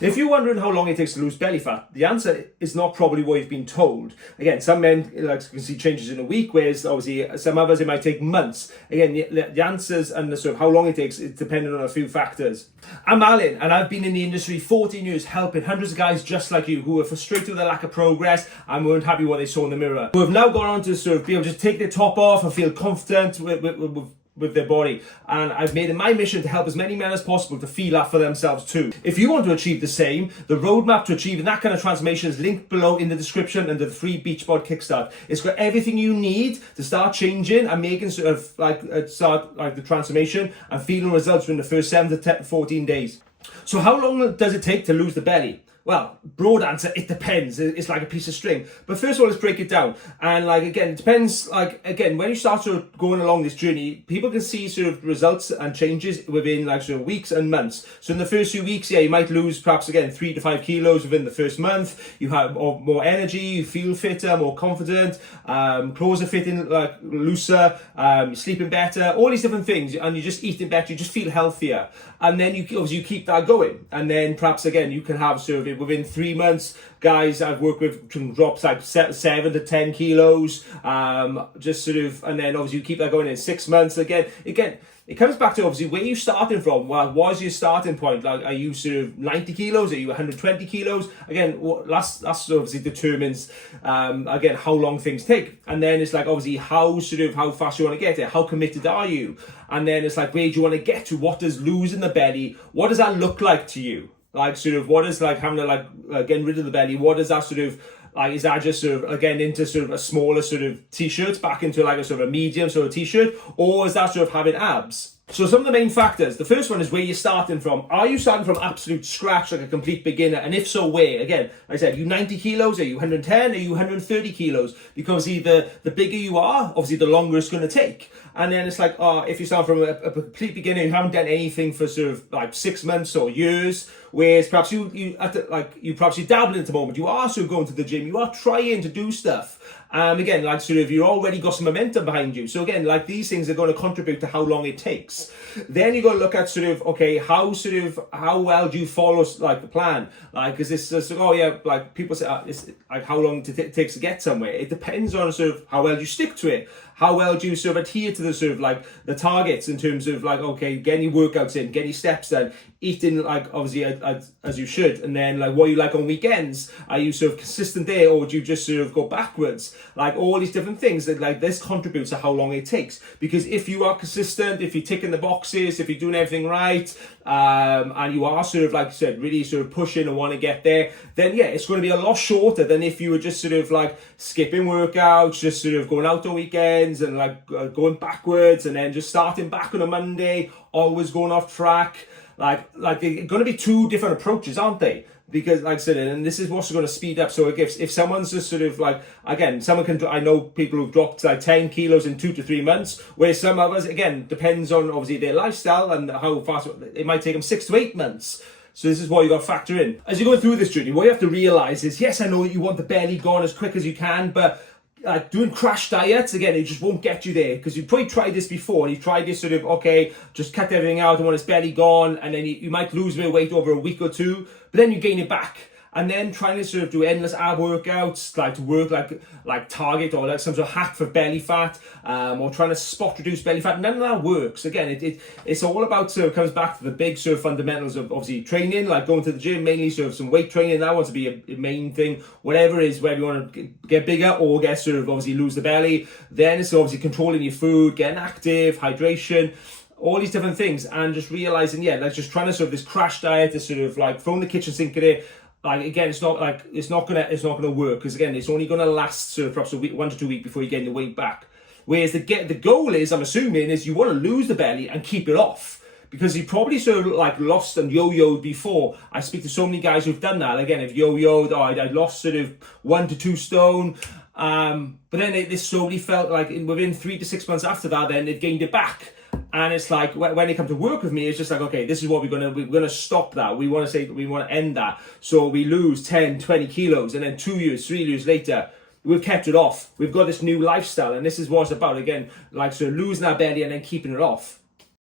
If you're wondering how long it takes to lose belly fat, the answer is not probably what you've been told. Again, some men can see changes in a week, whereas obviously some others it might take months. Again, the answers and the sort of how long it takes is dependent on a few factors. I'm Alun, and I've been in the industry 14 years, helping hundreds of guys just like you who were frustrated with the lack of progress and weren't happy with what they saw in the mirror, who have now gone on to sort of be able to just take their top off and feel confident with their body. And I've made it my mission to help as many men as possible to feel that for themselves too. If you want to achieve the same, the roadmap to achieving that kind of transformation is linked below in the description under the free Beachbody Kickstart. It's got everything you need to start changing and making sort of start the transformation and feeling results within the first 7 to 14 days. So how long does it take to lose the belly? Well, broad answer, it depends. It's like a piece of string. But first of all, let's break it down. And again, it depends, when you start sort of going along this journey, people can see sort of results and changes within sort of weeks and months. So in the first few weeks, you might lose perhaps, again, 3 to 5 kilos within the first month. You have more energy, you feel fitter, more confident, clothes are fitting looser, you're sleeping better, all these different things. And you're just eating better, you just feel healthier. And then you keep that going. And then perhaps, again, you can have sort of within 3 months, guys I've worked with can drop 7 to 10 kilos, just sort of, and then obviously you keep that going in 6 months. Again, it comes back to obviously where you're starting from. Well, what is your starting point? Are you sort of 90 kilos? Are you 120 kilos? Again, that's obviously determines, again, how long things take. And then it's obviously how fast you want to get there. How committed are you? And then it's where do you want to get to? What does losing the belly, what does that look like to you? What is having to getting rid of the belly? What does that sort of is that just sort of again into sort of a smaller sort of t-shirt back into a sort of a medium sort of t-shirt, or is that sort of having abs? So some of the main factors. The first one is where you're starting from. Are you starting from absolute scratch, like a complete beginner? And if so, where? Again, like I said, are you 90 kilos? Are you 110? Are you 130 kilos? Because the bigger you are, obviously the longer it's going to take. And then it's if you start from a complete beginner, you haven't done anything for sort of 6 months or years, whereas perhaps you dabbling at the moment, you are sort of going to the gym, you are trying to do stuff. Again, you've already got some momentum behind you. So again, these things are going to contribute to how long it takes. Then you got to look at how well do you follow the plan? Is this just, people say, it's how long it takes to get somewhere. It depends on sort of how well you stick to it. How well do you sort of adhere to the sort of the targets in terms of getting your workouts in, getting your steps done, eating obviously as you should, and then what you like on weekends. Are you sort of consistent there, or do you just sort of go backwards? All these different things that this contributes to how long it takes. Because if you are consistent, if you're ticking the boxes, if you're doing everything right, and you are sort of I said, really sort of pushing and want to get there, then yeah, it's going to be a lot shorter than if you were just sort of skipping workouts, just sort of going out on weekends and going backwards, and then just starting back on a Monday, always going off track. They're going to be two different approaches, aren't they? Because like I said, and this is what's going to speed up. So if someone's just sort of again, someone can, I know people who've dropped 10 kilos in 2 to 3 months, where some others, again, depends on obviously their lifestyle and how fast, it might take them 6 to 8 months. So this is what you got to factor in. As you go through this journey, what you have to realize is, yes, I know that you want the belly gone as quick as you can, but doing crash diets, again, it just won't get you there, because you've probably tried this before, and you've tried this sort of, just cut everything out and want its belly gone, and then you might lose a bit of weight over a week or two, but then you gain it back. And then trying to sort of do endless ab workouts, to work like Target or some sort of hack for belly fat, or trying to spot reduce belly fat, none of that works. Again, it's all about sort of comes back to the big sort of fundamentals of obviously training, going to the gym, mainly sort of some weight training. That wants to be a main thing. Whatever it is, whether you want to get bigger or get sort of obviously lose the belly, then it's obviously controlling your food, getting active, hydration, all these different things, and just realizing, just trying to sort of this crash diet, this sort of throwing the kitchen sink at it. Again, it's not gonna work, because again, it's only gonna last sort of perhaps a week, 1 to 2 weeks before you get your weight back. Whereas the goal is, I'm assuming, is you want to lose the belly and keep it off, because you probably sort of lost and yo-yoed before. I speak to so many guys who've done that. Again, if yo-yoed, I lost sort of 1 to 2 stone, but then they slowly felt within 3 to 6 months after that, then they'd gained it back. And it's when they come to work with me, it's just okay, this is what we're gonna stop that. We want to end that. So we lose 10, 20 kilos, and then 2 years, 3 years later, we've kept it off. We've got this new lifestyle, and this is what it's about. Again, sort of losing our belly and then keeping it off.